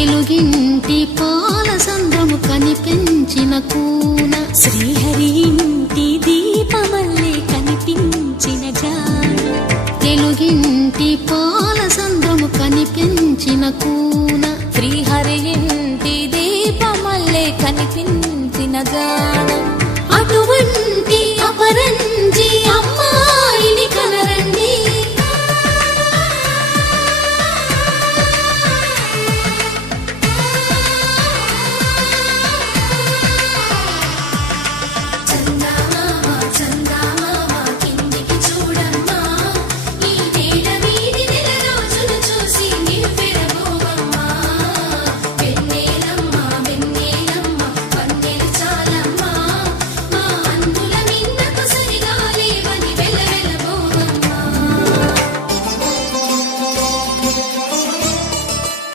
తెలుగింటి పాల సంద్రము కనిపించిన కూన శ్రీహరి ఇంటి దీపమల్లే కనిపించిన జాన తెలుగింటి పాల సంద్రము కనిపించిన కూన శ్రీహరి ఇంటి దీపమల్లే కనిపించిన గానం